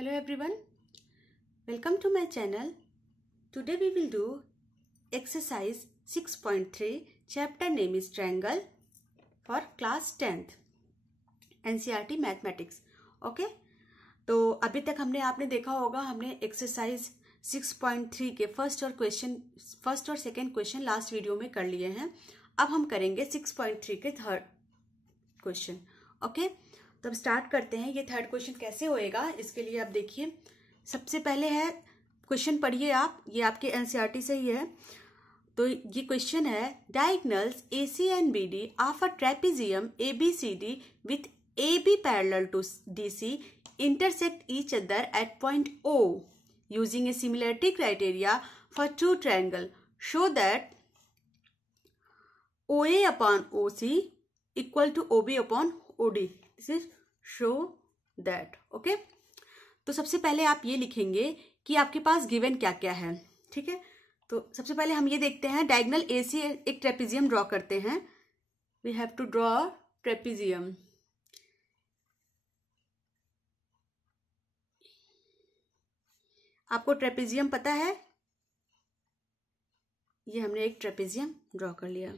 Hello everyone, welcome to my channel. Today we will do exercise 6.3 chapter name is triangle for class 10th NCERT mathematics. Okay, तो अभी तक आपने देखा होगा हमने एक्सरसाइज 6.3 के फर्स्ट और सेकंड क्वेश्चन लास्ट वीडियो में कर लिए हैं. अब हम करेंगे 6.3 के थर्ड क्वेश्चन. ओके, तो अब स्टार्ट करते हैं. ये थर्ड क्वेश्चन कैसे होएगा इसके लिए आप देखिए. सबसे पहले है क्वेश्चन पढ़िए आप, ये आपके एनसीईआरटी से ही है. तो ये क्वेश्चन है diagonals AC and BD of a trapezium ABCD with AB parallel to DC intersect each other at point O using a similarity criteria for two triangle. Show that OA upon OC equal to OB upon OD. This is show that. Okay, तो सबसे पहले आप ये लिखेंगे कि आपके पास given क्या क्या है. ठीक है, तो सबसे पहले हम ये देखते हैं डायगोनल AC एक ट्रेपेजियम ड्रॉ करते हैं. We have to draw trapezium. आपको ट्रेपेजियम पता है, ये हमने एक ट्रेपेजियम ड्रॉ कर लिया.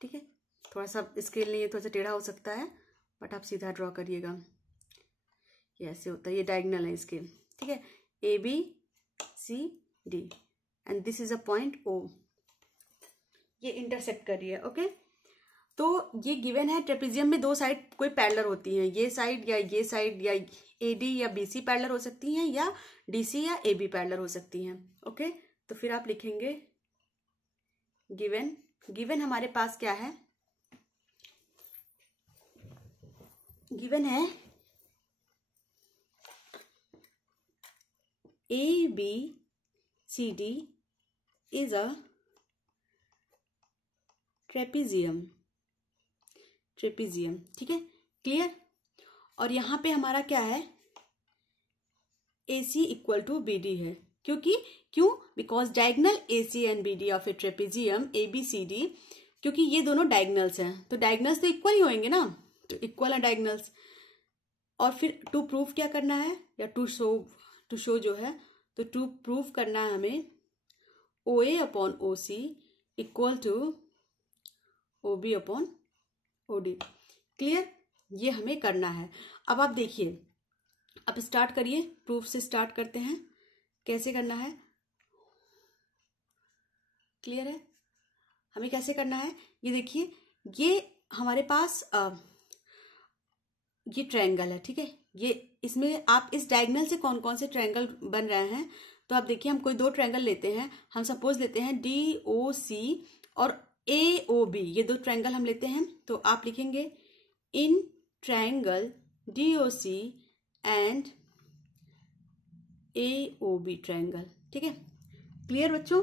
ठीक है, थोड़ा सा इसके लिए थोड़ा सा टेढ़ा हो सकता है बट आप सीधा ड्रॉ करिएगा. ये ऐसे होता है, ये डायगोनल है इसके. ठीक है, ABCD and this is a point O. ये इंटरसेक्ट करिए. ओके, तो ये गिवन है ट्रेपेजियम में दो साइड कोई पैरेलल होती हैं, ये साइड या AD या BC पैरेलल हो सकती हैं या DC या AB पैरेलल हो सकती हैं. ओके, तो फिर आप लिखेंगे गिवन हमारे पास क्या है. गिवन है ABCD इज अ ट्रेपेजियम. ठीक है, क्लियर. और यहां पे हमारा क्या है, AC इक्वल टू BD है. क्यों because diagonal AC and BD of A trapezium ABCD, क्योंकि ये दोनों डायगोनल्स हैं तो डायगोनल्स तो इक्वल ही होंगे ना, तो इक्वल है डायगोनल्स. और फिर टू प्रूफ क्या करना है, या टू शो जो है, तो टू प्रूफ करना है हमें OA upon OC equal to OB upon OD. Clear, ये हमें करना है. अब आप देखिए, अब स्टार्ट करिए, प्रूफ से स्टार्ट करते हैं. कैसे करना है, क्लियर है, हमें कैसे करना है. ये देखिए, ये हमारे पास ये ट्रायंगल है. ठीक है, ये इसमें आप इस डायगोनल से कौन कौन से ट्रायंगल बन रहे हैं, तो आप देखिए हम कोई दो ट्रायंगल लेते हैं. हम सपोज लेते हैं DOC और AOB, ये दो ट्रायंगल हम लेते हैं. तो आप लिखेंगे in triangle DOC and AOB triangle. ठीक है, क्लियर बच्चों.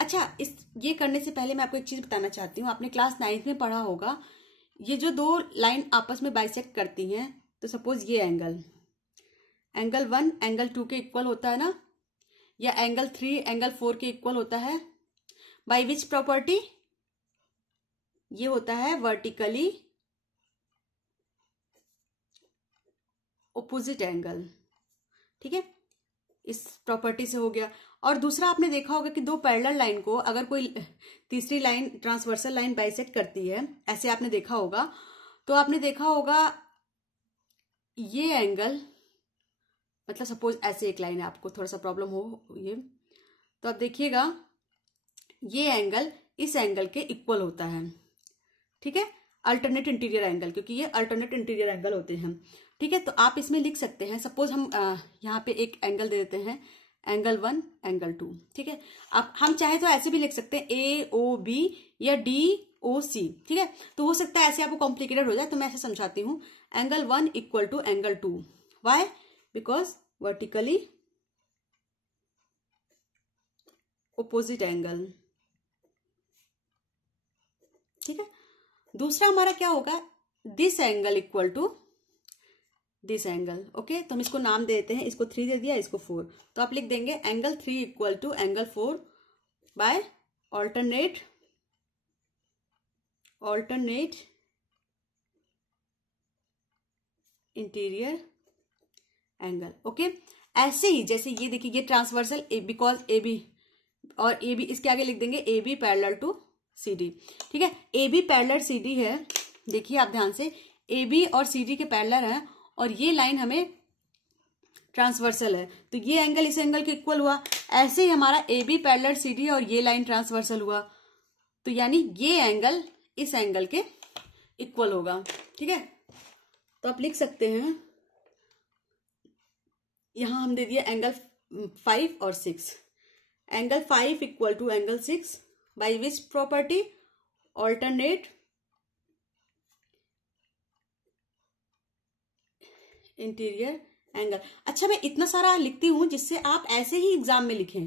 अच्छा, ये करने से पहले मैं आपको एक चीज बताना चाहती हूँ. आपने क्लास 9th में पढ़ा होगा, ये जो दो लाइन आपस में बाइसेक्ट करती हैं, तो सपोज ये एंगल 1 एंगल 2 के इक्वल होता है ना, या एंगल 3 एंगल 4 के इक्वल होता है. बाय विच प्रॉपर्टी, ये होता है वर्टिकली ऑपोजिट एंगल. ठीक है, इस प्रॉपर्टी से हो गया. और दूसरा आपने देखा होगा कि दो पैरेलल लाइन को अगर कोई तीसरी लाइन ट्रांसवर्सल लाइन बाइसेक्ट करती है, ऐसे आपने देखा होगा, तो आपने देखा होगा ये एंगल, मतलब सपोज ऐसे एक लाइन है, आपको थोड़ा सा प्रॉब्लम हो ये, तो आप देखिएगा ये एंगल इस एंगल के इक्वल होता है. ठीक है, अल्टरनेट इंटीरियर एंगल, क्योंकि ये अल्टरनेट इंटीरियर एंगल होते हैं. ठीक है, तो आप इसमें लिख सकते हैं, सपोज हम यहाँ पे एक एंगल दे देते हैं, एंगल 1 एंगल 2. ठीक है, अब हम चाहे तो ऐसे भी लिख सकते हैं AOB या DOC. ठीक है, तो हो सकता है ऐसे आपको कॉम्प्लिकेटेड हो जाए, तो मैं ऐसे समझाती हूँ. Angle 1 equal to angle 2. Why, because vertically opposite angle. ठीक है, दूसरा हमारा क्या होगा, this angle equal to this angle. Okay, तो हम इसको नाम दे देते हैं, इसको 3 दे दिया, इसको 4, तो आप लिख देंगे angle 3 equal to angle 4 by alternate interior angle. Okay, ऐसे ही जैसे ये देखिए ये ट्रांसवर्सल बिकॉज ए बी, और ए बी इसके आगे लिख देंगे A B parallel to C D. ठीक है, A B parallel C D है, देखिए आप ध्यान से, ए बी और सी डी के पैरेलल है और ये लाइन हमें ट्रांसवर्सल है, तो ये एंगल इस एंगल के इक्वल हुआ। ऐसे ही हमारा A B parallel C D है और ये लाइन ट्रांसवर्सल हुआ, तो यानी ये एंगल इस एंगल के इक्वल होगा। ठीक है, तो आप लिख सकते हैं, यहां हम दे दिया एंगल 5 और 6, angle 5 equal to angle 6 by which property, alternate interior angle. अच्छा, मैं इतना सारा लिखती हूं जिससे आप ऐसे ही एग्जाम में लिखें।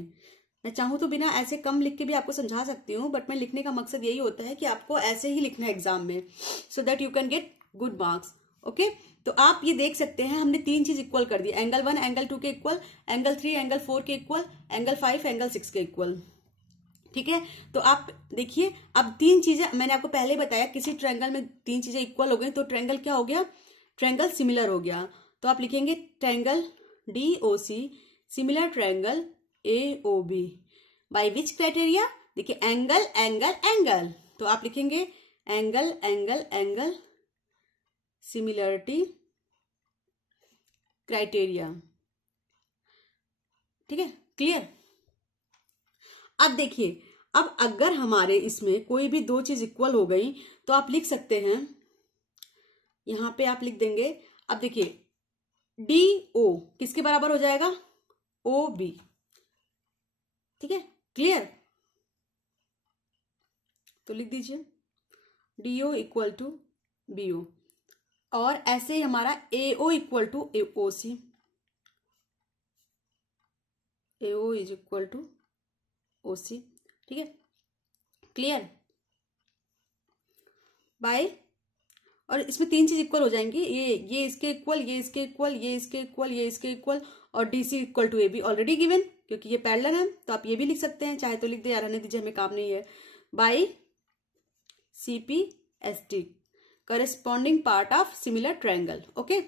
मैं चाहूं तो बिना ऐसे कम लिख के भी आपको समझा सकती हूँ, बट मैं लिखने का मकसद यही होता है कि आपको ऐसे ही लिखना है एग्जाम में, so that you can get good marks. Okay, तो आप ये देख सकते हैं हमने 3 चीज इक्वल कर दी, एंगल 1 एंगल 2 के इक्वल, एंगल 3 एंगल 4 के इक्वल, एंगल 5 एंगल 6 के इक्वल। ठीक है, तो आप देखिए अब 3 चीजें मैंने आपको पहले बताया, किसी ट्रायंगल में 3 चीजें इक्वल हो गई तो ट्रायंगल क्या हो गया, ट्रायंगल सिमिलर हो गया। तो आप लिखेंगे triangle DOC similar triangle AOB bye which criteria, देखिए एंगल एंगल एंगल, तो आप लिखेंगे angle angle angle similarity criteria. ठीक है, क्लियर। अब देखिए, अब अगर हमारे इसमें कोई भी 2 चीज इक्वल हो गई तो आप लिख सकते हैं, यहां पे आप लिख देंगे, अब देखिए DO किसके बराबर हो जाएगा, OB। ठीक है, क्लियर, तो लिख दीजिए DO इक्वल टू BO, और ऐसे ही हमारा AO equal to OC, AO is equal to OC। ठीक है, क्लियर बाय, और इसमें 3 चीज इक्वल हो जाएंगी, ये इसके इक्वल, ये इसके इक्वल, ये इसके इक्वल, ये इसके इक्वल, और DC equal to AB already given, क्योंकि ये पैरेलल है, तो आप ये भी लिख सकते हैं, चाहे तो लिख दे, यार रहने दीजिए, हमें काम नहीं है, by CPST corresponding part of similar triangle. Okay,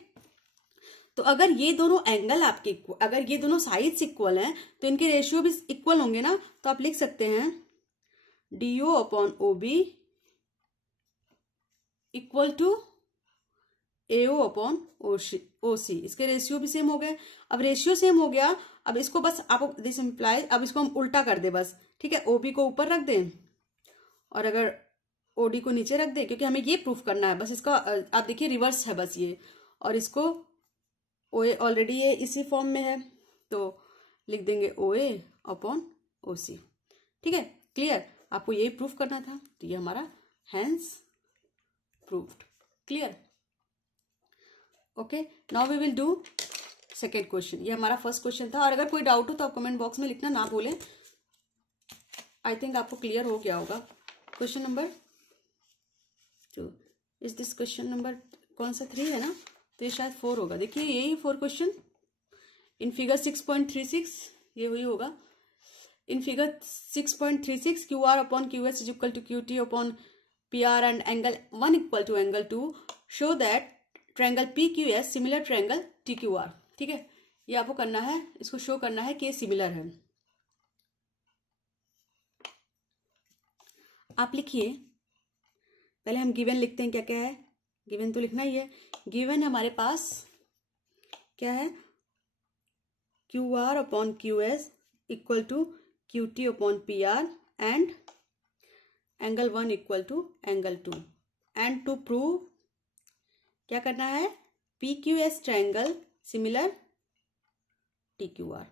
तो अगर ये दोनों एंगल आपके, अगर ये दोनों साइड्स इक्वल हैं तो इनके रेशियो भी इक्वल होंगे ना, तो आप लिख सकते हैं DO upon OB equal to AO upon OC, इसके रेशियो भी सेम हो गए। अब रेशियो सेम हो गया, अब इसको बस आप दिस इंप्लाइज, अब इसको हम उल्टा कर दे बस। ठीक है, OB को ऊपर रख दें और अगर OD को नीचे रख दें, क्योंकि हमें ये प्रूफ करना है, बस इसका आप देखिए रिवर्स है बस ये, और इसको OA ऑलरेडी ये इसी फॉर्म में है, तो लिख देंगे OA अपॉन OC। ठीक है, क्लियर, आपको यही प्रूफ करना था, तो ये हमारा hence proved. Clear, okay, now we will do second question. ये हमारा फर्स्ट क्वेश्चन था, और अगर कोई डाउट हो तो आप कमेंट बॉक्स में लिखना, ना बोलें। आई थिंक आपको क्लियर हो गया होगा। Question number 2 is this question number, कौन सा 3 है ना, तो ये शायद 4 होगा। देखिए यही 4 क्वेश्चन इन फिगर 6.36, ये हुई होगा। In figure 6.36 QR upon QS is equal to QT upon PR and angle 1 equal to angle 2 show that triangle PQS similar triangle TQR। ठीक है, ये आपको करना है, इसको शो करना है कि ये सिमिलर है। आप लिखिए, पहले हम गिवन लिखते हैं, क्या क्या है, गिवन तो लिखना ही है। गिवन हमारे पास क्या है, QR upon QS equal to QT upon PR and angle 1 equal to angle 2, and to prove क्या करना है, PQS triangle similar TQR।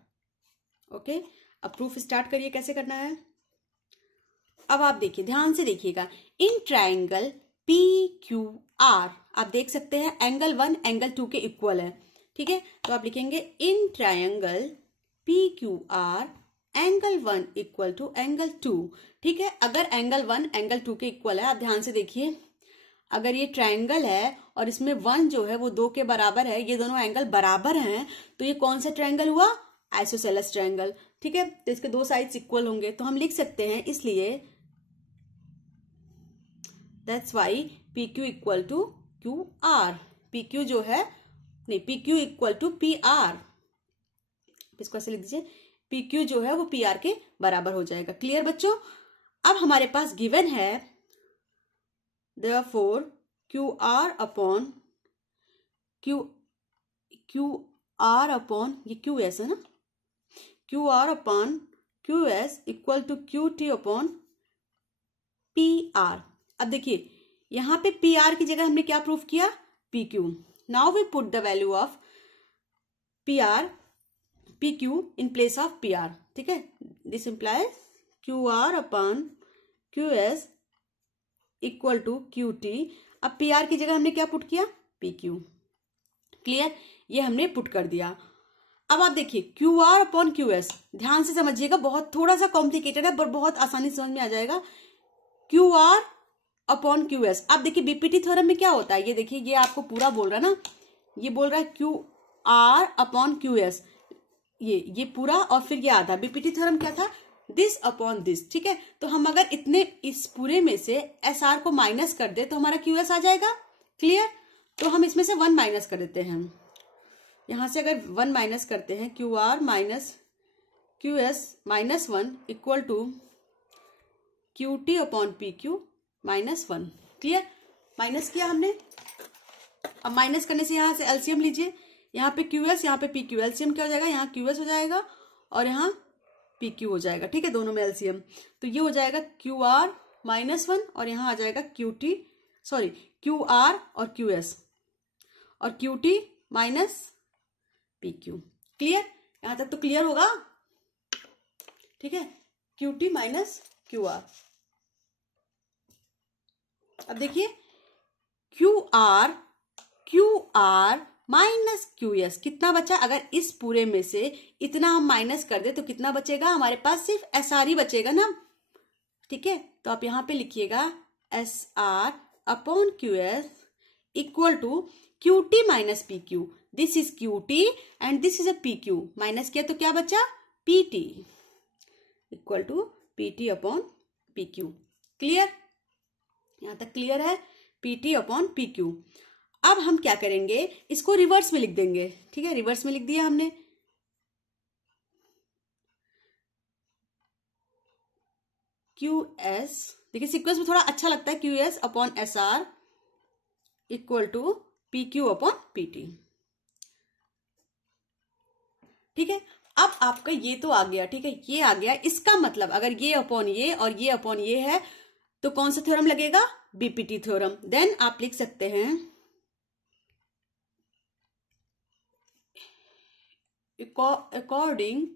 Okay, अब प्रूफ स्टार्ट करिए, कैसे करना है। अब आप देखिए, ध्यान से देखिएगा, इन ट्रायंगल PQR आप देख सकते हैं एंगल 1 एंगल 2 के इक्वल है। ठीक है, तो आप लिखेंगे in triangle PQR angle 1 equal to angle 2। ठीक है, अगर एंगल 1 एंगल 2 के इक्वल है, आप ध्यान से देखिए, अगर ये ट्रायंगल है और इसमें 1 जो है वो 2 के बराबर है, ये दोनों एंगल बराबर हैं, तो ये कौन सा ट्रायंगल हुआ, आइसोसेलेस ट्रायंगल। ठीक है, तो इसके 2 साइड्स इक्वल होंगे, तो हम लिख सकते हैं, इसलिए that's why PQ equal to QR। PQ जो है नहीं, P Q equal to P R, इसको ऐसे लिख दीजिए, पी क्यू जो है वो पी आर के बराबर हो जाएगा। क्लियर बच्चों? अब हमारे पास गिवन है therefore Q R upon Q R upon ये क्यू एस है ना, Q R upon Q S equal to Q T upon P R. अब देखिए यहां पे पी आर की जगह हमने क्या प्रूफ किया, P Q. Now we put the value of P R, P Q in place of P R. ठीक है, this implies Q R upon Q S equal to Q T. अब P R की जगह हमने क्या put किया, P Q. Clear, ये हमने पुट कर दिया। अब आप देखिए Q R upon Q S, ध्यान से समझिएगा, बहुत थोड़ा सा कॉम्प्लिकेटेड है पर बहुत आसानी से समझ में आ जाएगा। Q R upon Q S, आप देखिए बीपीटी थ्योरम में क्या होता है, ये देखिए ये आपको पूरा बोल रहा है ना, ये बोल रहा है Q R upon Q S, ये पूरा और फिर ये आधा। बीपीटी थ्योरम क्या था, दिस अपॉन दिस। ठीक है, तो हम अगर इतने इस पूरे में से एस आर को माइनस कर दे तो हमारा क्यू एस आ जाएगा। क्लियर, तो हम इसमें से 1 माइनस कर देते हैं। यहां से अगर 1 माइनस करते हैं, Q R minus Q S minus 1 equal to Q T upon P Q minus 1। Clear, minus किया हमने। अब माइनस करने से यहां से एलसीएम लीजिए, यहाँ पे क्यू एस, यहाँ पे पी क्यू, एलसीएम क्या हो जाएगा, यहाँ क्यू एस हो जाएगा और यहाँ पी क्यू हो जाएगा। ठीक है, दोनों में एलसीएम, तो ये हो जाएगा क्यू आर माइनस 1 और यहाँ आ जाएगा Q T, sorry Q R और क्यू एस और Q T minus P Q. Clear, यहां तक तो क्लियर होगा। ठीक है, Q T minus Q R. अब देखिए Q R minus Q S कितना बचा, अगर इस पूरे में से इतना हम माइनस कर दे तो कितना बचेगा, हमारे पास सिर्फ एस आर ही बचेगा ना। ठीक है, तो आप यहां पे लिखिएगा S R upon Q S equal to Q T minus P Q. This is Q T and this is a P Q, minus किया तो क्या बचा, P T equal to P T upon P Q. Clear, यहां तक clear है, P T upon P Q. अब हम क्या करेंगे, इसको रिवर्स में लिख देंगे। ठीक है, रिवर्स में लिख दिया हमने, क्यू एस, देखिए सीक्वेंस में थोड़ा अच्छा लगता है, Q S upon S R equal to P Q upon P T. ठीक है, अब आपका ये तो आ गया। ठीक है, ये आ गया, इसका मतलब अगर ये अपॉन ये और ये अपॉन ये है तो कौन सा थ्योरम लगेगा, बीपीटी थ्योरम। देन आप लिख सकते हैं according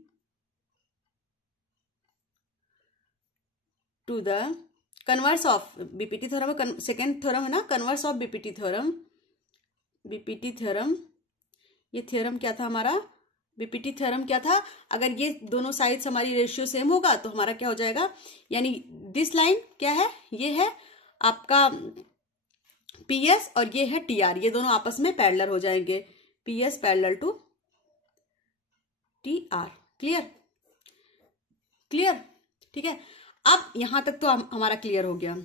to the converse of BPT theorem, second theorem है ना, converse of BPT theorem. BPT theorem, ये थ्योरम क्या था हमारा, बीपीटी थ्योरम क्या था, अगर ये दोनों साइड्स हमारी रेशियो सेम होगा तो हमारा क्या हो जाएगा, यानी दिस लाइन क्या है, ये है आपका पीएस और ये है टीआर, ये दोनों आपस में पैरेलल हो जाएंगे, PS parallel to TR. Clear, clear. ठीक है, अब यहां तक तो हमारा क्लियर हो गया,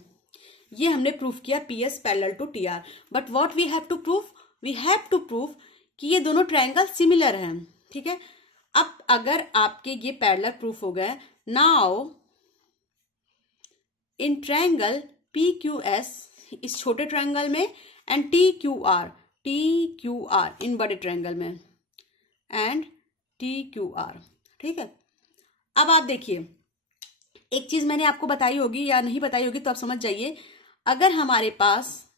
ये हमने प्रूफ किया PS parallel to TR. But what we have to proof, we have to proof कि ये दोनों ट्रायंगल सिमिलर हैं। ठीक है, अब अगर आपके ये पैरेलल प्रूफ हो गए, now in triangle P Q S, इस छोटे ट्रायंगल में, एंड टी क्यू आर इन बड़े ट्रायंगल में, एंड टी क्यू आर। ठीक है, अब आप देखिए एक चीज मैंने आपको बताई होगी या नहीं बताई होगी तो आप समझ जाइए, अगर हमारे पास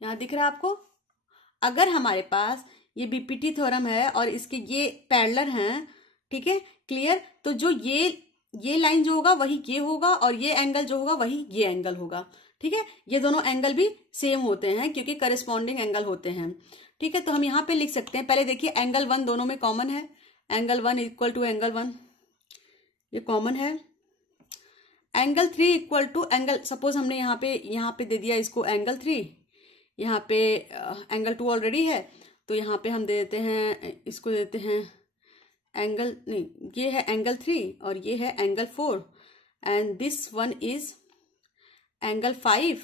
यहां दिख रहा है आपको, अगर हमारे पास ये बीपीटी थ्योरम है और इसके ये पैरेलल हैं, ठीक है क्लियर, तो जो ये लाइन जो होगा वही ये होगा और ये एंगल जो होगा वही ये एंगल होगा। ठीक है, ये दोनों एंगल भी सेम होते हैं क्योंकि करस्पॉन्डिंग एंगल होते हैं। ठीक है, तो हम यहां पे लिख सकते हैं, पहले देखिए एंगल 1 दोनों में कॉमन है, एंगल 1 इक्वल टू एंगल 1, ये कॉमन है। Angle 3 equal to angle, suppose हमने यहाँ पे दे दिया इसको एंगल 3, यहाँ पे एंगल 2 ऑलरेडी है, तो यहाँ पे हम दे देते हैं, इसको देते हैं एंगल, नहीं ये है एंगल 3 और ये है angle 4 and this one is angle 5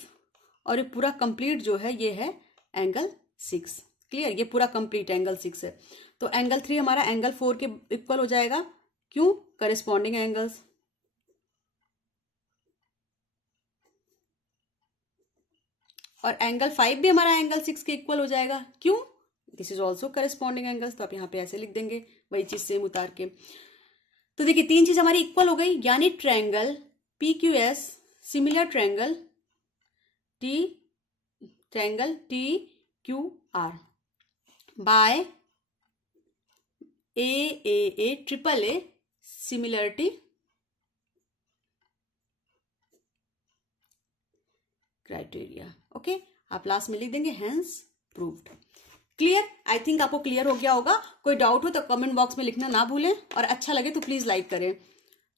और ये पूरा कंप्लीट जो है ये है एंगल 6। क्लियर, ये पूरा कंप्लीट एंगल 6 है। तो एंगल 3 हमारा एंगल 4 के इक्वल हो जाएगा, क्यों, करेस्पॉन्डिंग एंगल्स। और एंगल 5 भी हमारा एंगल 6 के इक्वल हो जाएगा, क्यों, this is also corresponding angles. तो आप यहाँ पे ऐसे लिख देंगे, वही चीज सेम उतार के। तो देखिए 3 चीज हमारी इक्वल हो गई, यानी triangle PQS similar triangle TQR by AAA triple A similarity criteria. Okay, आप लास्ट में लिख देंगे hence proved. Clear, I think आपको क्लियर हो गया होगा। कोई डाउट हो तो कमेंट बॉक्स में लिखना ना भूलें, और अच्छा लगे तो प्लीज लाइक करें।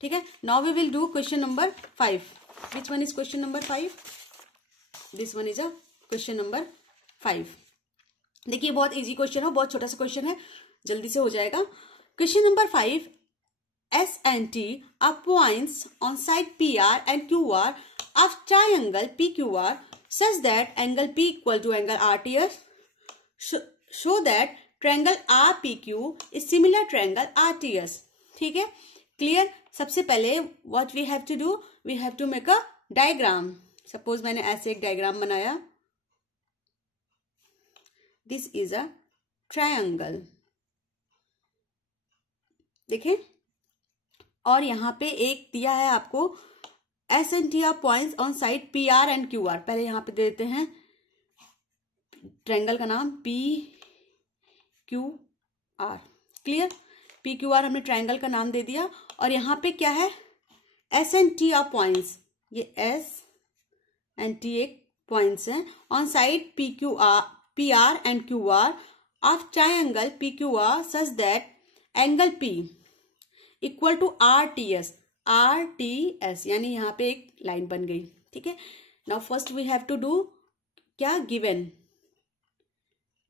ठीक है, now we will do question number 5। Which one is question number 5? This one is a question number 5। देखिए बहुत इजी क्वेश्चन है, बहुत छोटा सा क्वेश्चन है, जल्दी से हो जाएगा। Question number 5, S and T are points on side PR and QR of triangle PQR such that angle P equal to angle RTS. Show that triangle RPQ is similar triangle RTS. ठीक है, clear. सबसे पहले what we have to do, we have to make a diagram. Suppose मैंने ऐसे एक diagram बनाया, this is a triangle, देखें, और यहां पे एक दिया है आपको S and T are points on side PR and QR। पहले यहां पे दे देते हैं ट्रायंगल का नाम PQR। क्लियर, PQR हमने ट्रायंगल का नाम दे दिया, और यहां पे क्या है, S and T are points, ये S and T एक पॉइंट्स हैं on side PR and QR of triangle PQR such that angle P equal to RTS यानी यहां पे एक लाइन बन गई। ठीक है, now first we have to do क्या,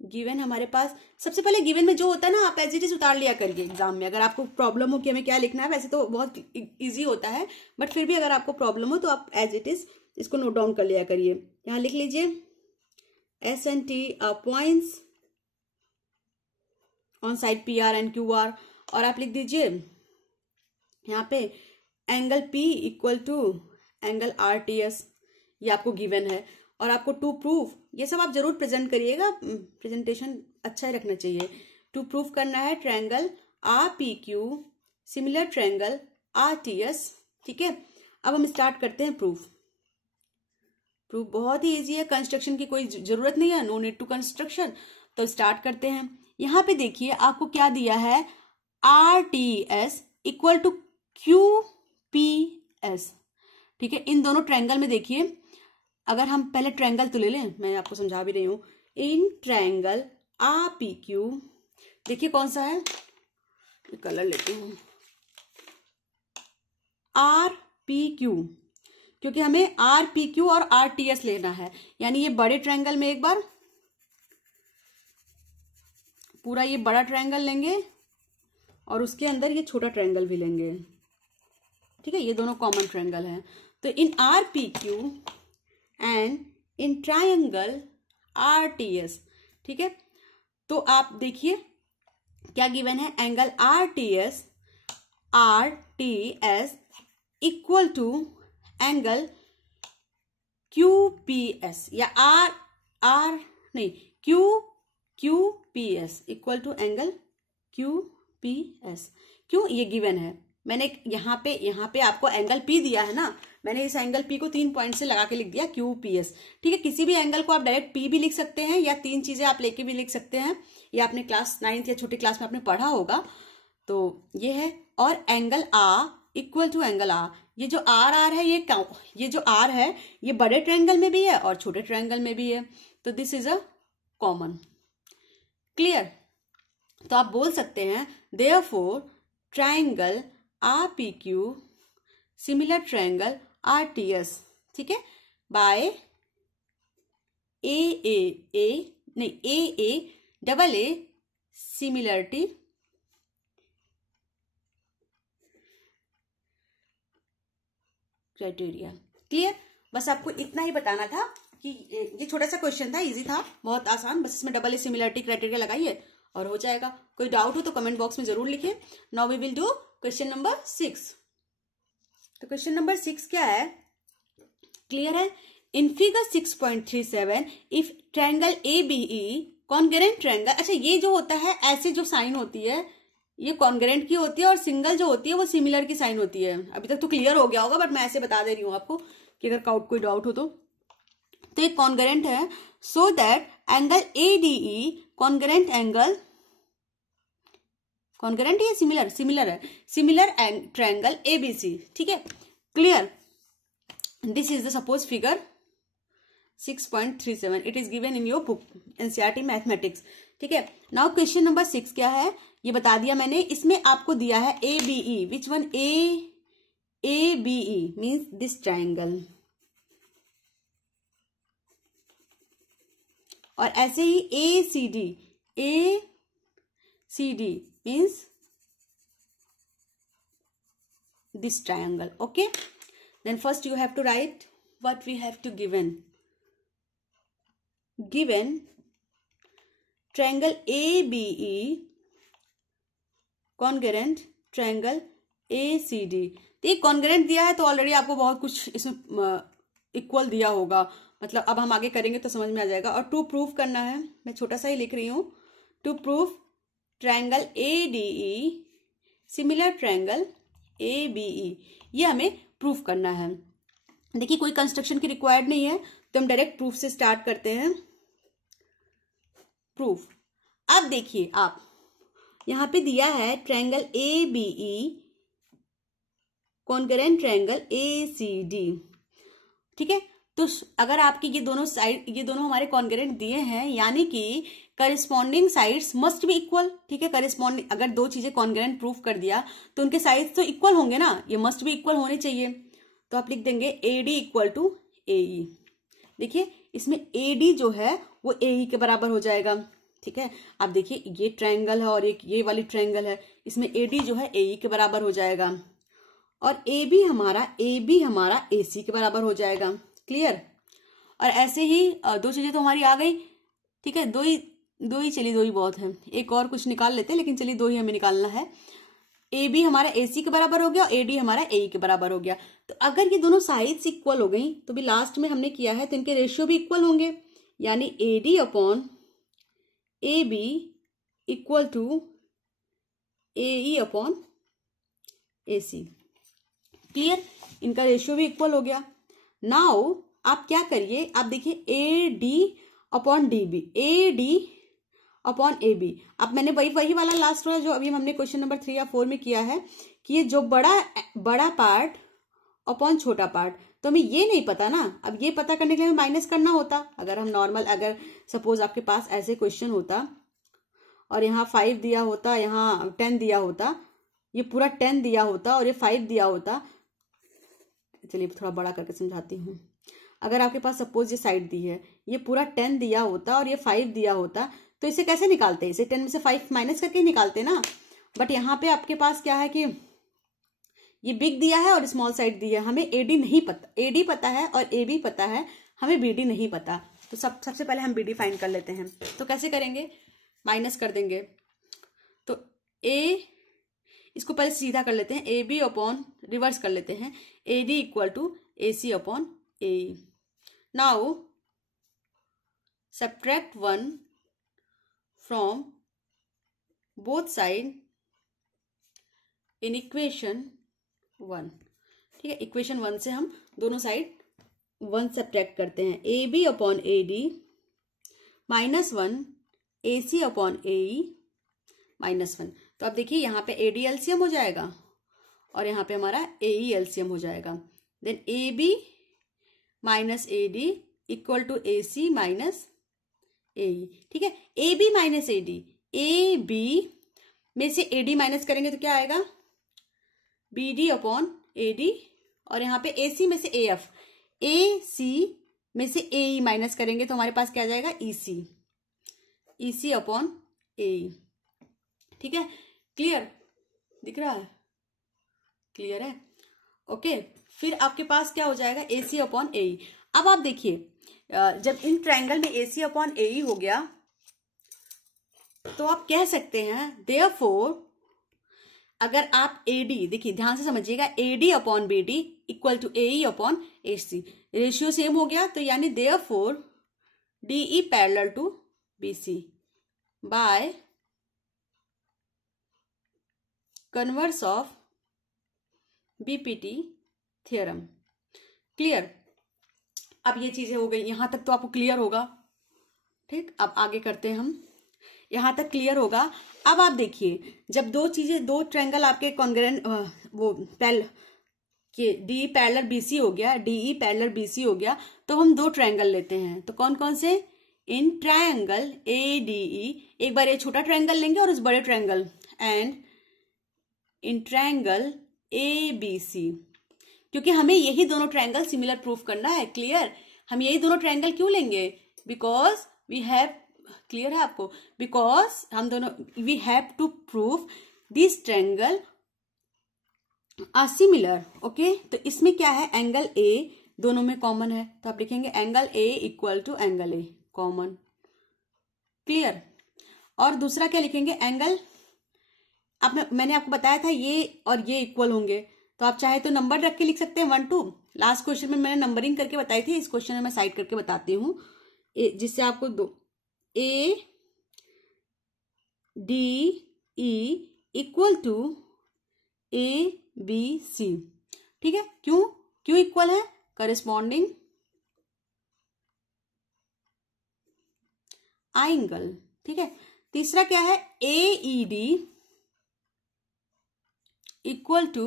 गिवन हमारे पास, सबसे पहले गिवन में जो होता है ना, आप एज इट इज उतार लिया करिए एग्जाम में। अगर आपको प्रॉब्लम हो कि हमें क्या लिखना है, वैसे तो बहुत इजी होता है, बट फिर भी अगर आपको प्रॉब्लम हो तो आप एज इट इज इसको नोट डाउन कर लिया करिए। यहां लिख लीजिए S and T are points on side PR and QR, और आप लिख दीजिए यहाँ पे angle P equal to angle RTS, ये आपको गिवन है। और आपको टू प्रूफ, ये सब आप जरूर प्रेजेंट करिएगा, प्रेजेंटेशन अच्छा ही रखना चाहिए। टू प्रूफ करना है triangle RPQ similar triangle RTS। ठीक है, अब हम स्टार्ट करते हैं प्रूफ बहुत ही इजी है, कंस्ट्रक्शन की कोई जरूरत नहीं है, नो नीड टू कंस्ट्रक्शन। तो स्टार्ट करते हैं। यहां पे देखिए आपको क्या दिया है, RTS इक्वल टू QPS। ठीक है, इन दोनों ट्रायंगल में देखिए, अगर हम पहले ट्रायंगल तो ले लें, मैं आपको समझा भी रही हूं, इन ट्रायंगल RPQ, देखिए कौन सा है, कलर लेती हूं, RPQ, क्योंकि हमें RPQ और RTS लेना है। यानी ये बड़े ट्रायंगल में एक बार पूरा ये बड़ा ट्रायंगल लेंगे, और उसके अंदर ये छोटा ट्रायंगल भी लेंगे। ठीक है, ये दोनों कॉमन ट्रायंगल हैं। तो in RPQ and in triangle RTS, ठीक है, तो आप देखिए क्या गिवन है, angle RTS equal to angle QPS, या QPS equal to angle QPS। क्यों, ये गिवन है, मैंने यहाँ पे आपको एंगल P दिया है ना, मैंने इस एंगल P को 3 पॉइंट से लगा के लिख दिया QPS। ठीक है, किसी भी एंगल को आप डायरेक्ट P भी लिख सकते हैं, या 3 चीजें आप लेके भी लिख सकते हैं, ये आपने क्लास 9th या छोटी क्लास में आपने पढ़ा होगा। तो ये है, और angle R equal to angle R, ये जो R है, ये जो R है, ये बड़े ट्रायंगल में भी है और छोटे ट्रायंगल में भी है। तो this is a common. Clear, तो आप बोल सकते हैं therefore triangle RPQ similar triangle RTS। ठीक है, by AA similarity criteria. Clear, बस आपको इतना ही बताना था कि ये छोटा सा क्वेश्चन था, इजी था, बहुत आसान, बस इसमें डबल सिमिलरिटी क्राइटेरिया लगाइए और हो जाएगा। कोई डाउट हो तो कमेंट बॉक्स में जरूर लिखिए। Now we will do question number 6। तो क्वेश्चन नंबर 6 क्या है, क्लियर है। In figure 6.37 if triangle ABE congruent triangle, अच्छा ये जो होता है ऐसे जो साइन होती है ये कॉन्ग्रेंट की होती है और सिंगल जो होती है वो सिमिलर की साइन होती है। अभी तक तो क्लियर हो गया होगा बट मैं ऐसे बता दे रही हूं आपको कि अगर कोई डाउट हो तो ये कॉन्ग्रेंट है। So that angle ADE congruent angle, congruent या सिमिलर, सिमिलर है, सिमिलर ट्रायंगल ABC, ठीक है, clear. This is the suppose figure 6.37, it is given in your book NCERT mathematics, ठीक है। नाउ क्वेश्चन नंबर 6 क्या है ये बता दिया मैंने। इसमें आपको दिया है ABE, which one, ABE means this triangle, और ऐसे ही ACD means this triangle, okay. Then first you have to write what we have to given triangle ABE congruent triangle ACD। तो ये कॉन्ग्रेंट दिया है तो ऑलरेडी आपको बहुत कुछ इसमें इक्वल दिया होगा, मतलब अब हम आगे करेंगे तो समझ में आ जाएगा। और टू प्रूव करना है, मैं छोटा सा ही लिख रही हूं, to prove triangle ADE similar triangle ABE, ये हमें प्रूफ करना है। देखिए कोई कंस्ट्रक्शन की रिक्वायर्ड नहीं है तो हम डायरेक्ट प्रूफ से स्टार्ट करते हैं। प्रूफ, अब देखिए आप यहां पे दिया है triangle ABE congruent triangle ACD, ठीक है। तो अगर आपकी ये दोनों साइड, ये दोनों हमारे कॉन्ग्रेंट दिए हैं यानी कि corresponding sides must be equal, ठीक है। करस्पॉन्डिंग, अगर दो चीजें कॉन्ग्रेंट प्रूफ कर दिया तो उनके साइड्स तो इक्वल होंगे ना, ये मस्ट बी इक्वल होने चाहिए। तो आप लिख देंगे AD इक्वल टू AE। देखिए इसमें AD जो है वो AE के बराबर हो जाएगा, ठीक है। अब देखिए ये ट्रायंगल है और एक ये वाली ट्रायंगल है, इसमें AD जो है AE के बराबर हो जाएगा और AB हमारा AC के बराबर हो जाएगा, क्लियर। और ऐसे ही दो चीजें तो हमारी आ गई, ठीक है। दो ही चलिए, दो ही बहुत है, एक और कुछ निकाल लेते हैं लेकिन चलिए दो ही हमें निकालना है। AB हमारा AC के बराबर हो गया और AD हमारा AE के बराबर हो गया। तो अगर ये दोनों साइड्स इक्वल हो गई तो भी लास्ट में हमने किया है तो इनके रेशियो भी इक्वल होंगे, यानी AD upon AB equal to AE upon AC, clear. इनका रेशियो भी इक्वल हो गया। नाउ आप क्या करिए, आप देखिए AD upon DB, AD upon AB। अब मैंने वही वाला लास्ट वाला जो अभी हमने क्वेश्चन नंबर 3 या 4 में किया है कि ये जो बड़ा पार्ट अपॉन छोटा पार्ट, तो हमें ये नहीं पता ना। अब ये पता करने के लिए हमें माइनस करना होता। अगर हम नॉर्मल, अगर सपोज आपके पास ऐसे क्वेश्चन होता और यहाँ 5 दिया होता, यहाँ 10 दिया होता, ये पूरा 10 दिया होता और ये 5 दिया होता। चलिए थोड़ा बड़ा करके समझाती हूँ। अगर आपके पास सपोज ये साइड दी है, ये पूरा 10 दिया होता और ये 5 दिया होता, तो इसे कैसे निकालते? इसे 10 में से 5 माइनस करके निकालते ना। बट यहाँ पे आपके पास क्या है कि ये बिग दिया है और स्मॉल साइड दी है, हमें AD नहीं पता, AD पता है और AB पता है, हमें BD नहीं पता। तो सबसे पहले हम BD फाइंड कर लेते हैं। तो कैसे करेंगे? माइनस कर देंगे। तो इसको पहले सीधा कर लेते हैं, AB अपॉन, रिवर्स कर लेते हैं, AD equal to AC upon AE। Now subtract 1 from both side in equation 1, ठीक है। इक्वेशन 1 से हम दोनों साइड 1 सब्ट्रैक्ट करते हैं। AB upon AD minus 1 AC upon AE minus 1। तो अब देखिए यहाँ पे AD एलसीएम हो जाएगा और यहाँ पे हमारा AE एलसीएम हो जाएगा। Then AB minus AD equal to AC minus AE, ठीक है। AB माइनस AD, AB में से AD माइनस करेंगे तो क्या आएगा? BD अपॉन AD, और यहाँ पे AC में से AF, AC में से AE माइनस करेंगे तो हमारे पास क्या आ जाएगा? EC अपॉन AE, ठीक है। क्लियर दिख रहा है? क्लियर है? ओके। फिर आपके पास क्या हो जाएगा? AC upon AE। अब आप देखिए जब इन ट्रायंगल में AC अपॉन AE हो गया तो आप कह सकते हैं देयरफॉर, अगर आप AD, देखिए ध्यान से समझिएगा, AD upon BD equal to AE upon AC, ratio same हो गया, तो यानी therefore DE parallel to BC by converse of BPT theorem. Clear? अब ये चीजें हो गई, यहां तक तो आपको क्लियर होगा। ठीक, अब आगे करते हैं हम। यहां तक क्लियर होगा। अब आप देखिए, जब दो ट्रायंगल आपके कॉन्ग्रुएंट, वो DE पैरेलल BC हो गया, DE पैरेलल BC हो गया, तो हम दो ट्रायंगल लेते हैं। तो कौन कौन से? इन ट्रायंगल ADE, एक बार ये छोटा ट्रायंगल लेंगे और उस बड़े triangle, and in triangle ABC, क्योंकि हमें यही दोनों ट्रायंगल सिमिलर प्रूफ करना है। क्लियर? हम यही दोनों ट्रायंगल क्यों लेंगे? बिकॉज वी हैव, क्लियर है आपको? बिकॉज हम दोनों, we have to prove this triangle are similar. Okay, तो इसमें क्या है? एंगल A दोनों में कॉमन है, तो आप लिखेंगे angle A equal to angle A common. Clear? और दूसरा क्या लिखेंगे? एंगल, अब मैंने आपको बताया था ये और ये इक्वल होंगे, तो आप चाहे तो नंबर रख के लिख सकते हैं 1 2। लास्ट क्वेश्चन में मैंने नंबरिंग करके बताई थी, इस क्वेश्चन में मैं साइड करके बताती हूँ, जिससे आपको दो ADE इक्वल टू ABC। ठीक है? क्यों इक्वल है? Corresponding angle. ठीक है? तीसरा क्या है? AED इक्वल टू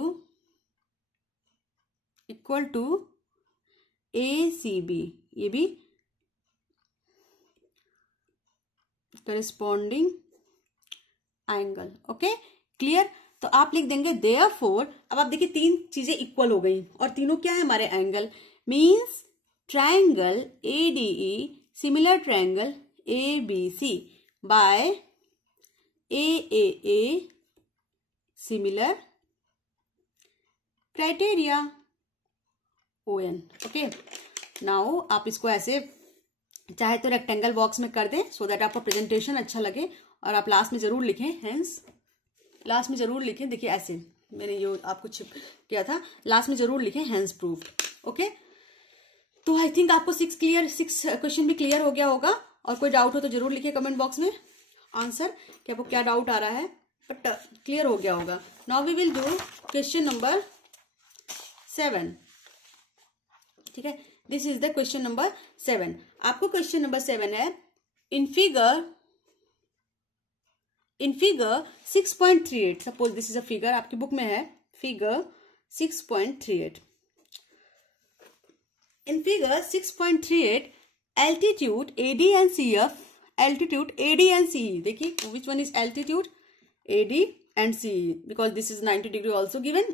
ACB, ये भी करस्पॉन्डिंग एंगल। Okay, clear? तो आप लिख देंगे देयरफॉर, अब आप देखिए तीन चीजें इक्वल हो गई और तीनों क्या है? हमारे angle. Means triangle ADE similar triangle ABC by AAA similar criteria ON। Okay, now आप इसको ऐसे चाहे तो रेक्टेंगल बॉक्स में कर दें, सो दैट आपका प्रेजेंटेशन अच्छा लगे, और आप लास्ट में जरूर लिखें, हेंस लास्ट में जरूर लिखें। देखिए ऐसे मैंने ये आपको छिप किया था, लास्ट में जरूर लिखें हेंस प्रूफ। ओके, तो आई थिंक आपको 6 क्वेश्चन भी क्लियर हो गया होगा, और कोई डाउट हो तो जरूर लिखिए कमेंट बॉक्स में आंसर कि आपको क्या डाउट आ रहा है, बट क्लियर हो गया होगा। Now we will do question number 7। ठीक है, this is the question number 7। आपको क्वेश्चन नंबर 7 है, in figure 6.38, suppose this is a figure, आपकी बुक में है figure 6.38। In figure 6.38 altitude AD and CF, altitude AD and CE, देखिए which one is altitude AD and CE, because this is 90 degree also given,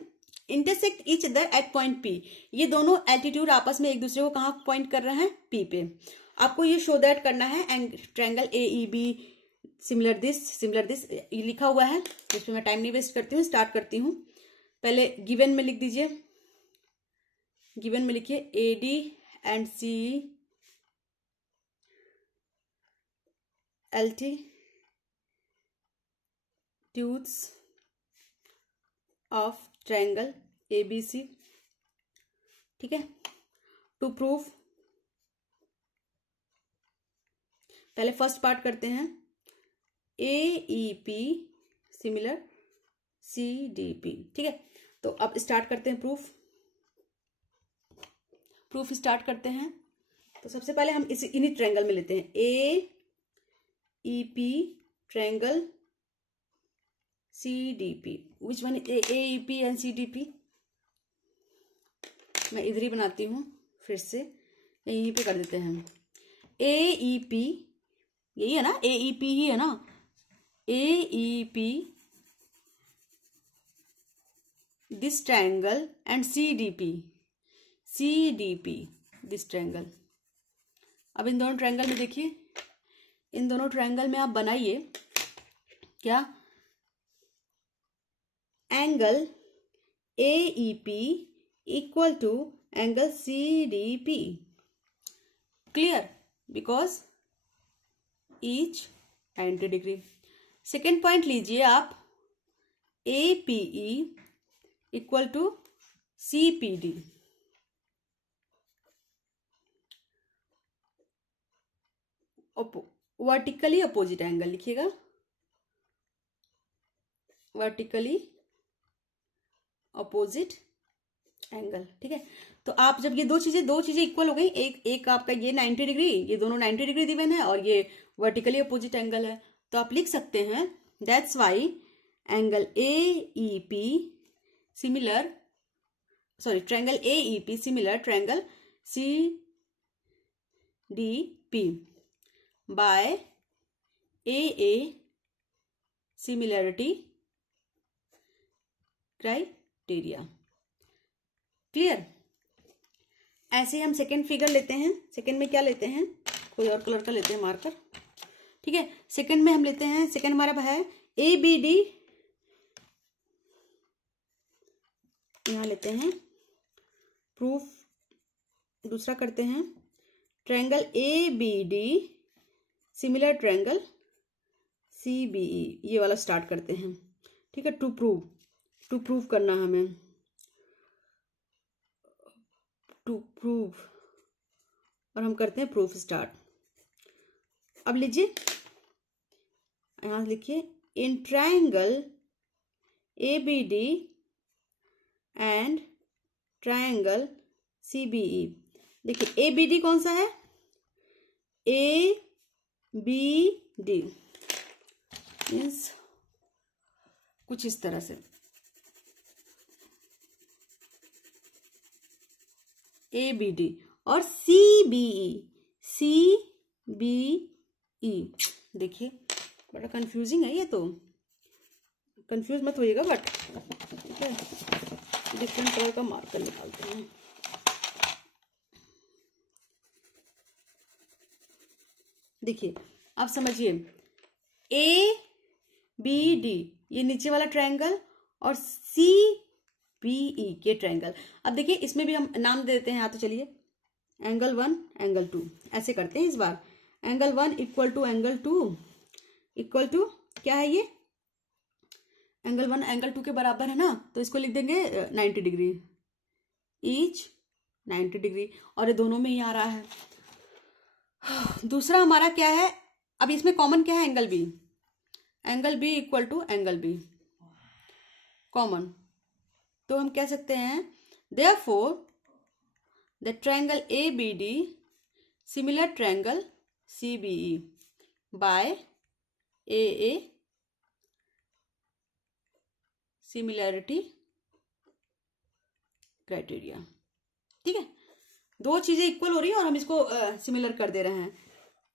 intersect each other at point P। ये दोनों altitude आपस में एक दूसरे को कहाँ point कर रहे हैं? P पे। आपको ये शो दैट करना है, and triangle AEB similar this लिखा हुआ है, जिसमें मैं टाइम नहीं वेस्ट करती हूँ, स्टार्ट करती हूँ। पहले गिवन में लिख दीजिए, गिवन में लिखिए AD and CE altitudes of triangle ABC। ठीक है, टू प्रूव, पहले फर्स्ट पार्ट करते हैं, AEP सिमिलर CDP। ठीक है, तो अब स्टार्ट करते हैं प्रूफ स्टार्ट करते हैं। तो सबसे पहले हम इन्हीं ट्रायंगल में लेते हैं, AEP triangle CDP, which one AEP and CDP? मैं इधर ही बनाती हूँ, फिर से यहीं पे कर देते हैं। AEP यही है ना, AEP ही है ना, AEP this triangle and CDP this triangle. अब इन दोनों ट्रायंगल में देखिए, इन दोनों ट्रायंगल में आप बनाइए क्या? Angle AEP equal to angle CDP। Clear, because each 90 degree. Second point लीजिए आप, APE equal to CPD। Vertically opposite angle लिखिएगा, वर्टिकली अपोजिट एंगल। ठीक है, तो आप जब ये दो चीजें इक्वल हो गई, एक आपका ये 90 डिग्री, ये दोनों 90 डिग्री गिवन है, और ये वर्टिकली अपोजिट एंगल है, तो आप लिख सकते हैं that's why angle AEP similar, sorry triangle AEP similar triangle CDP by AA similarity criteria. Clear. ऐसे हम सेकेंड फिगर लेते हैं। सेकेंड में क्या लेते हैं, कोई और कलर का लेते हैं मार्कर। ठीक है, सेकेंड में हम लेते हैं, सेकेंड हमारा है ABD, यहां लेते हैं प्रूफ, दूसरा करते हैं triangle ABD similar triangle CBE, ये वाला स्टार्ट करते हैं। ठीक है, टू प्रूव करना हमें, टू प्रूव, और हम करते हैं प्रूफ स्टार्ट। अब लीजिए यहां लिखिए in triangle ABD and triangle CBE। देखिए ABD कौन सा है, ABD मीन्स कुछ इस तरह से, ABD, और CBE देखिए बड़ा कंफ्यूजिंग है ये, तो कंफ्यूज मत होइएगा, बट ठीक है, डिफरेंट कलर का मार्कर निकालते हैं। देखिए आप समझिए, ABD ये नीचे वाला ट्रायंगल और CBE के ट्रायंगल। अब देखिए इसमें भी हम नाम दे देते हैं, हाँ तो चलिए एंगल 1 एंगल 2 ऐसे करते हैं इस बार। Angle 1 equal to angle 2 equal to क्या है, ये एंगल 1 एंगल 2 के बराबर है ना, तो इसको लिख देंगे 90 डिग्री, ईच 90 डिग्री, और ये दोनों में ही आ रहा है। दूसरा हमारा क्या है, अब इसमें कॉमन क्या है, angle B, angle B equal to angle B common, तो हम कह सकते हैं therefore the triangle ABD similar triangle CBE by AA similarity criteria. ठीक है, दो चीजें इक्वल हो रही है और हम इसको सिमिलर कर दे रहे हैं।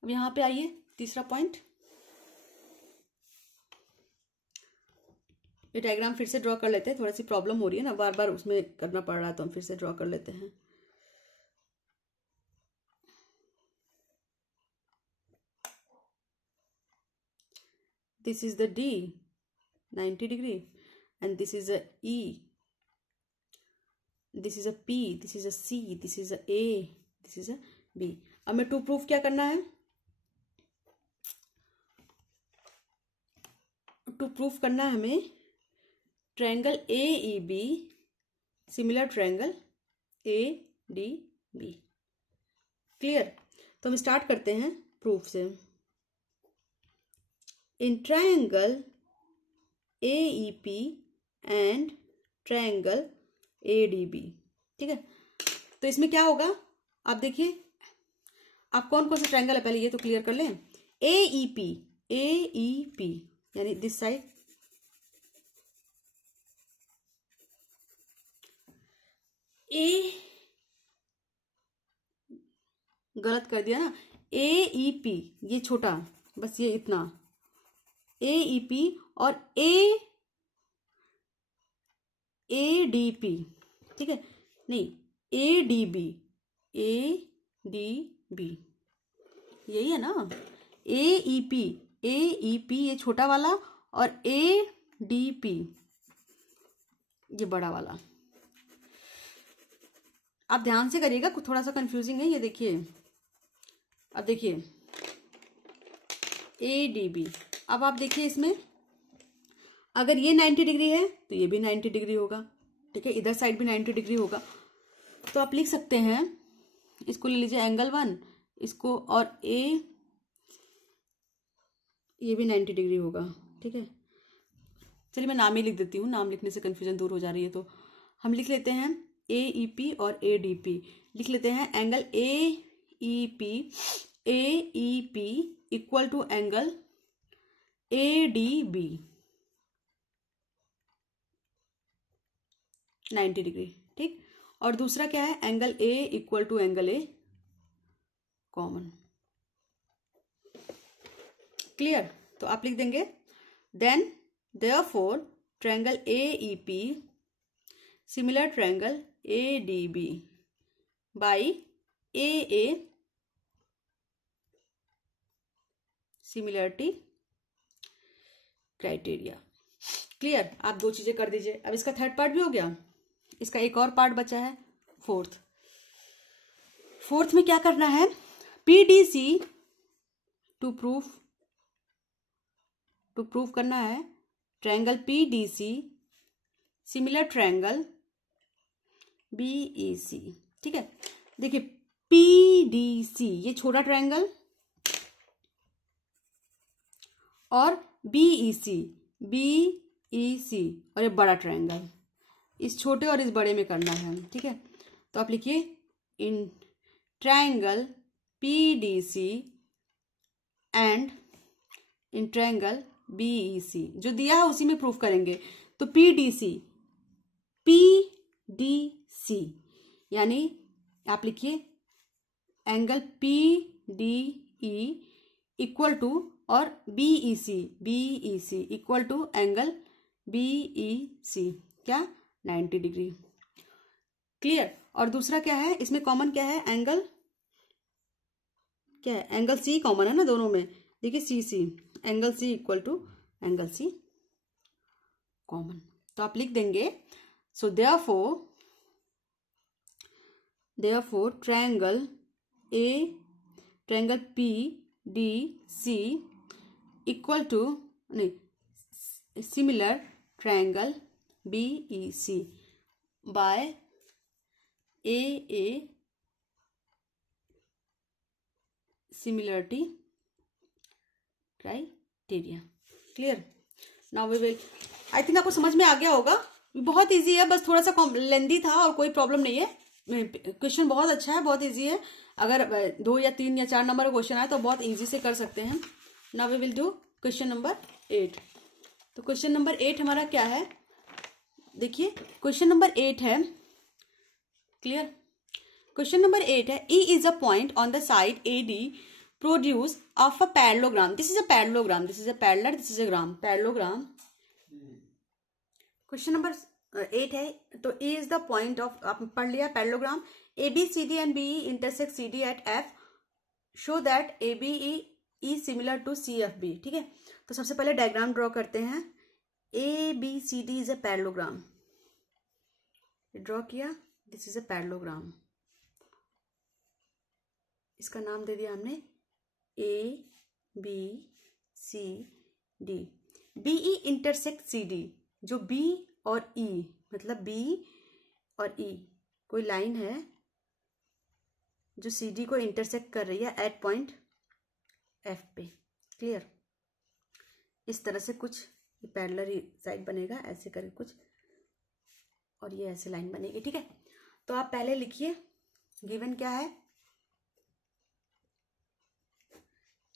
अब यहां पे आइए तीसरा पॉइंट, ये डायग्राम फिर से ड्रॉ कर लेते हैं, थोड़ी सी प्रॉब्लम हो रही है ना, बार बार उसमें करना पड़ रहा है, तो हम फिर से ड्रॉ कर लेते हैं। This is the D 90 degree and this is a E, this is a P, this is a C, this is a A, this is a B। अब मैं टू प्रूफ क्या करना है, टू प्रूफ करना है हमें triangle AEB similar triangle ADB। Clear, तो हम स्टार्ट करते हैं प्रूफ से। In triangle AEP and triangle ADB। ठीक है, तो इसमें क्या होगा, आप देखिए आप कौन कौन सा ट्रायंगल है पहले ये तो क्लियर कर लें। AEP यानी दिस साइड, गलत कर दिया ना, AEP ये छोटा, बस ये इतना AEP, और ADP, ठीक है, नहीं ADB यही है ना, AEP ये छोटा वाला और ADP ये बड़ा वाला। आप ध्यान से करिएगा, थोड़ा सा कंफ्यूजिंग है ये, देखिए अब देखिए ADB, अब आप देखिए इसमें अगर ये 90 डिग्री है तो ये भी 90 डिग्री होगा, ठीक है, इधर साइड भी 90 डिग्री होगा। तो आप लिख सकते हैं, इसको ले लीजिए एंगल 1, इसको, और ये भी 90 डिग्री होगा, ठीक है। चलिए मैं नाम ही लिख देती हूँ, नाम लिखने से कन्फ्यूजन दूर हो जा रही है। तो हम लिख लेते हैं AEP और ADP, लिख लेते हैं angle AEP equal to angle ADB 90 degree, ठीक। और दूसरा क्या है, angle A equal to angle A common. Clear? तो आप लिख देंगे then therefore triangle AEP similar triangle ADB by AA similarity criteria. Clear? आप दो चीजें कर दीजिए। अब इसका थर्ड पार्ट भी हो गया, इसका एक और पार्ट बचा है फोर्थ में क्या करना है, PDC टू प्रूव करना है triangle PDC similar triangle BEC, ठीक है। देखिए PDC ये छोटा ट्रायंगल और BEC और ये बड़ा ट्रायंगल, इस छोटे और इस बड़े में करना है, ठीक है। तो आप लिखिए in triangle PDC and in triangle BEC, जो दिया है उसी में प्रूफ करेंगे। तो PDC यानी आप लिखिए एंगल PDE इक्वल टू, और BEC equal to angle BEC क्या, 90 डिग्री। क्लियर? और दूसरा क्या है, इसमें कॉमन क्या है, एंगल क्या है, एंगल C कॉमन है ना दोनों में, देखिए CC, angle C equal to angle C common. तो आप लिख देंगे so therefore triangle PDC equal to, नहीं, similar triangle BEC by AA similarity criteria. Clear? Now we will, I think आपको समझ में आ गया होगा, बहुत इजी है, बस थोड़ा सा लेंदी था और कोई प्रॉब्लम नहीं है। क्वेश्चन बहुत अच्छा है, बहुत इजी है। अगर 2 या 3 या 4 नंबर का क्वेश्चन आए तो बहुत इजी से कर सकते हैं। Now we will do question number 8। तो क्वेश्चन नंबर 8 हमारा क्या है, देखिए क्वेश्चन नंबर 8 है, क्लियर? क्वेश्चन नंबर 8 है, E is a point on the side AD produce of a parallelogram. This is a parallelogram, this is a parallel, this is a parallelogram. Question number 8 है, तो E is the point of, आप पढ़ लिया, parallelogram ABCD and BE intersect CD at F, show that ABE is similar to CFB, ठीक है। तो सबसे पहले डायग्राम ड्रॉ करते हैं। ABCD is a parallelogram, draw किया, दिस इज अ पैरेललोग्राम, इसका नाम दे दिया हमने ABCD। BE इंटरसेक्ट CD, जो B और E, मतलब B और E कोई लाइन है जो CD को इंटरसेक्ट कर रही है एट पॉइंट F पे। क्लियर? इस तरह से कुछ पैरेलल साइड बनेगा, ऐसे करके कुछ, और ये ऐसे लाइन बनेगी, ठीक है। तो आप पहले लिखिए गिवन क्या है,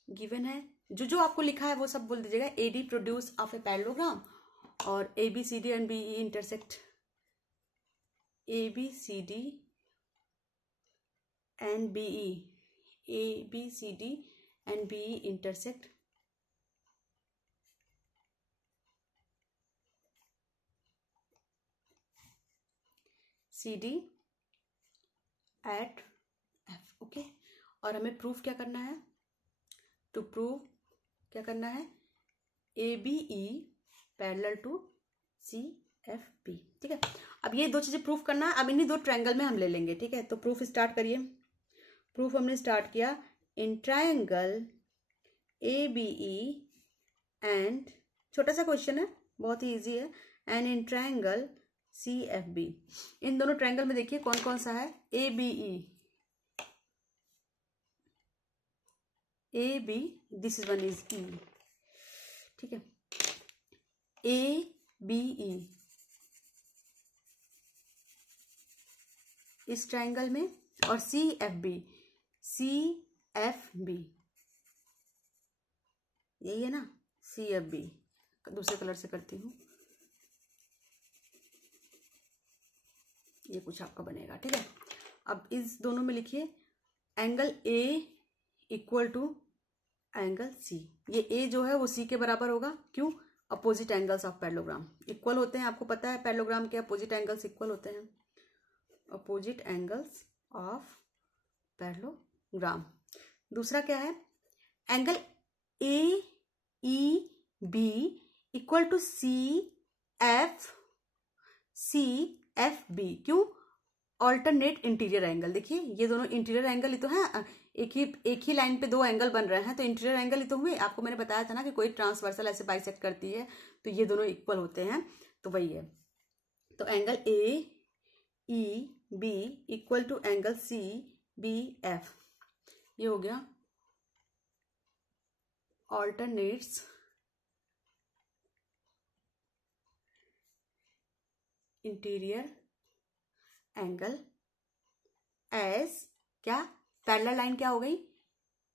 गिवन है जो जो आपको लिखा है वो सब बोल दीजिएगा। AD produce of a parallelogram, और ABCD and BE intersect, ABCD and BE, ABCD and BE intersect CD at F, okay. और हमें प्रूफ क्या करना है, टू प्रूव क्या करना है, ABE पैरेलल टू CFB, ठीक है। अब ये दो चीजें प्रूफ करना है, अब इन्हीं दो ट्रायंगल में हम ले लेंगे, ठीक है। तो प्रूफ स्टार्ट करिए। प्रूफ हमने स्टार्ट किया, इन ट्रायंगल ABE एंड, छोटा सा क्वेश्चन है, बहुत ही इजी है, एंड इन ट्रायंगल CFB। इन दोनों ट्रायंगल में देखिए कौन कौन सा है, ABE, AB, this is one is E, ठीक है, ABE इस ट्रायंगल में, और CFB, CFB यही है ना, CFB। दूसरे कलर से करती हूँ, ये कुछ आपका बनेगा, ठीक है। अब इस दोनों में लिखिए angle A equal to angle C। ये A जो है वो C के बराबर होगा, क्यों, opposite angles of parallelogram equal होते हैं, आपको पता है पैरेललोग्राम के अपोजिट एंगल्स इक्वल होते हैं, अपोजिट एंगल्स ऑफ पैरेललोग्राम। दूसरा क्या है, angle AEB equal to CFB, क्यों, ऑल्टरनेट इंटीरियर एंगल। देखिए ये दोनों इंटीरियर एंगल ही तो है, एक ही लाइन पे दो एंगल बन रहे हैं, तो इंटीरियर एंगल ही तो हुए। आपको मैंने बताया था ना कि कोई ट्रांसवर्सल ऐसे बाइसेक्ट करती है तो ये दोनों इक्वल होते हैं, तो वही है। तो angle AEB equal to angle CBF, ये हो गया ऑल्टरनेट्स इंटीरियर एंगल एज क्या, पैरेलल लाइन क्या हो गई,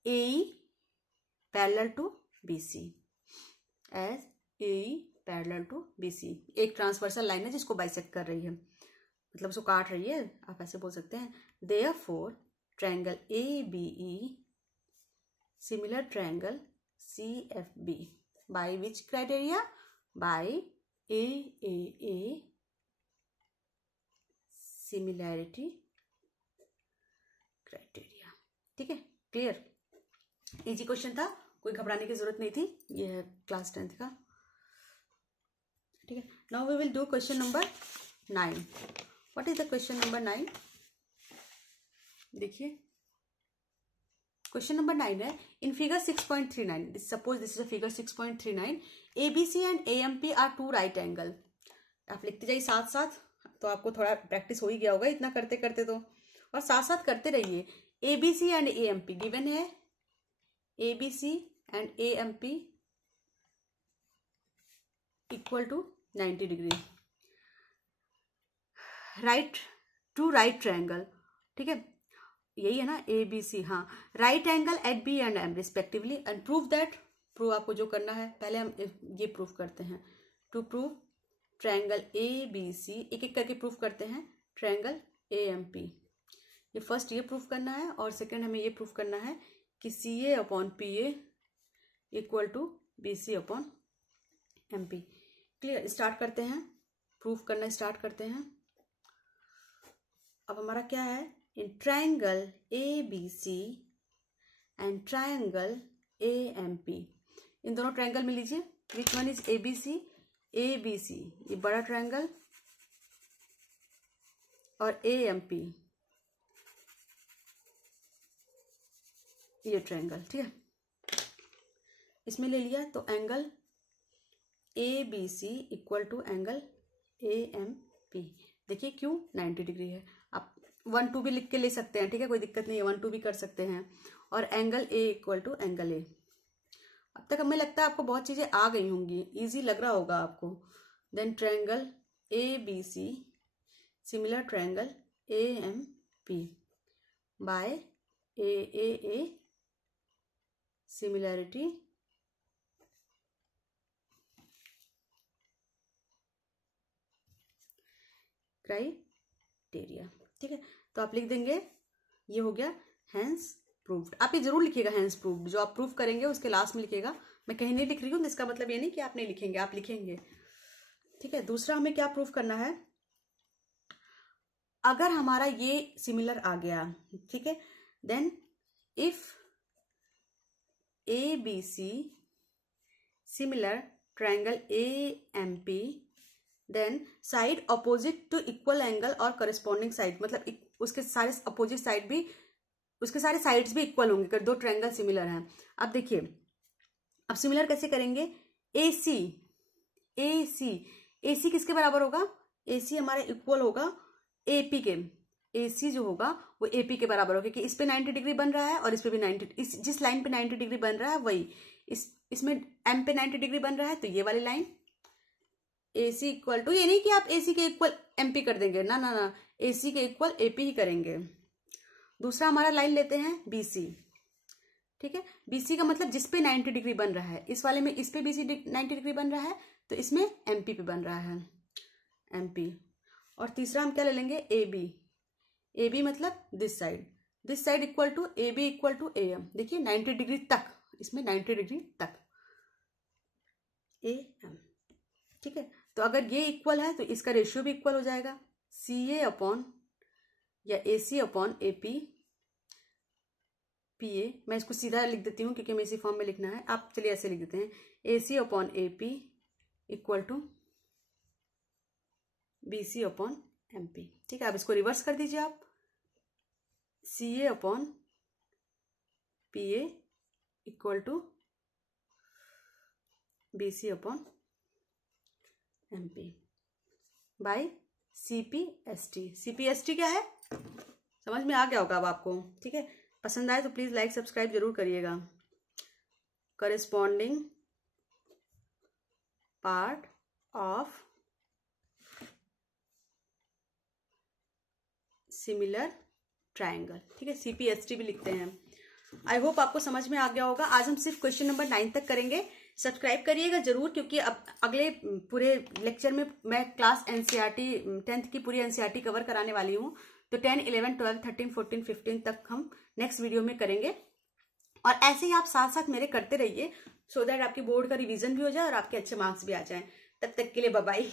AE parallel to BC, as AE parallel to BC। एक ट्रांसवर्सल लाइन है जिसको बाइसेक्ट कर रही है, मतलब उसको काट रही है, आप ऐसे बोल सकते हैं। Therefore triangle ABE similar triangle CFB by which criteria, by AAA similarity criteria, ठीक है, क्लियर। इजी क्वेश्चन था, कोई घबराने की जरूरत नहीं थी, ये है क्लास 10th का, ठीक है। Now we will do question number 9। What is the question number 9? देखिए क्वेश्चन नंबर 9 है, in figure 6.39, suppose this is a figure 6.39, ABC and AMP are two right angle. आप लिखते जाइए साथ साथ, तो आपको थोड़ा प्रैक्टिस हो ही गया होगा इतना करते करते, तो और साथ साथ करते रहिए। ABC एंड AMP गिवन है, ABC and AMP equal to 90 degree, right to right triangle, ठीक है, यही है ना ABC, हाँ, right angle at B and M respectively, and prove that, prove आपको जो करना है, पहले हम ये प्रूव करते हैं, टू प्रूव ट्रायंगल ABC, एक एक करके प्रूफ करते हैं, ट्रायंगल AMP, ये फर्स्ट ये प्रूफ करना है, और सेकंड हमें ये प्रूफ करना है कि CA upon PA equal to BC upon MP। Clear, start करते हैं, प्रूफ करना स्टार्ट करते हैं। अब हमारा क्या है, in triangle ABC and triangle AMP, इन दोनों ट्रायंगल में लीजिए, विच वन इज ABC, ये बड़ा ट्रायंगल, और AMP ये ट्रायंगल, ठीक है, इसमें ले लिया, तो angle ABC equal to angle AMP। देखिए क्यों 90 डिग्री है, आप 1 2 भी लिख के ले सकते हैं, ठीक है, कोई दिक्कत नहीं है, 1 2 भी कर सकते हैं, और angle A equal to angle A। अब तक हमें लगता है आपको बहुत चीजें आ गई होंगी, इजी लग रहा होगा आपको। Then triangle ABC similar triangle AMP by AAA similarity criteria, ठीक है। तो आप लिख देंगे, ये हो गया हैंस प्रूव्ड। आप ये जरूर लिखिएगा हैंस प्रूव्ड, जो आप प्रूव करेंगे उसके लास्ट में लिखिएगा। मैं कहीं नहीं लिख रही हूँ, इसका मतलब ये नहीं कि आप नहीं लिखेंगे, आप लिखेंगे, ठीक है। दूसरा हमें क्या प्रूव करना है, अगर हमारा ये सिमिलर आ गया, ठीक है, then if ABC similar triangle AMP, then side opposite to equal angle और करस्पॉन्डिंग साइड, मतलब उसके सारे अपोजिट साइड भी उसके सारे साइड्स भी इक्वल होंगे अगर दो ट्रायंगल सिमिलर हैं। अब देखिए, अब सिमिलर कैसे करेंगे, AC किसके बराबर होगा, AC हमारा इक्वल होगा AP के, AC जो होगा वो AP के बराबर होगा, क्योंकि इस पे 90 डिग्री बन रहा है और इस पे भी 90, जिस लाइन पे 90 डिग्री बन रहा है वही इसमें M पे 90 डिग्री बन रहा है, तो ये वाली लाइन AC इक्वल टू, ये नहीं कि आप AC के इक्वल MP कर देंगे, ना ना ना, AC के इक्वल AP ही करेंगे। दूसरा हमारा लाइन लेते हैं BC, ठीक है, BC का मतलब जिस पे 90 डिग्री बन रहा है, इस वाले में इस पे BC 90 डिग्री बन रहा है, तो इसमें MP पे बन रहा है MP। और तीसरा हम क्या ले लेंगे, AB मतलब this side equal to AB equal to AM। देखिए 90 डिग्री तक, इसमें 90 डिग्री तक AM, ठीक है। तो अगर ये इक्वल है तो इसका रेशियो भी इक्वल हो जाएगा, CA अपॉन या AC अपॉन AP PA। मैं इसको सीधा लिख देती हूँ क्योंकि हमें इसी फॉर्म में लिखना है, आप चलिए ऐसे लिख देते हैं, AC upon AP equal to BC upon MP, ठीक है। अब इसको रिवर्स कर दीजिए आप, CA upon PA equal to BC upon MP by CPST क्या है, समझ में आ गया होगा अब आपको, ठीक है। पसंद आए तो प्लीज लाइक सब्सक्राइब जरूर करिएगा। Corresponding part of similar triangle, ठीक है, CPST भी लिखते हैं। आई होप आपको समझ में आ गया होगा। आज हम सिर्फ क्वेश्चन नंबर 9 तक करेंगे। सब्सक्राइब करिएगा जरूर, क्योंकि अब अगले पूरे लेक्चर में मैं क्लास NCERT 10th की पूरी NCERT कवर कराने वाली हूँ। तो 10, 11, 12, 13, 14, 15 तक हम नेक्स्ट वीडियो में करेंगे। और ऐसे ही आप साथ साथ मेरे करते रहिए, सो दैट आपकी बोर्ड का रिवीजन भी हो जाए और आपके अच्छे मार्क्स भी आ जाएं। तब तक के लिए बाय बाय।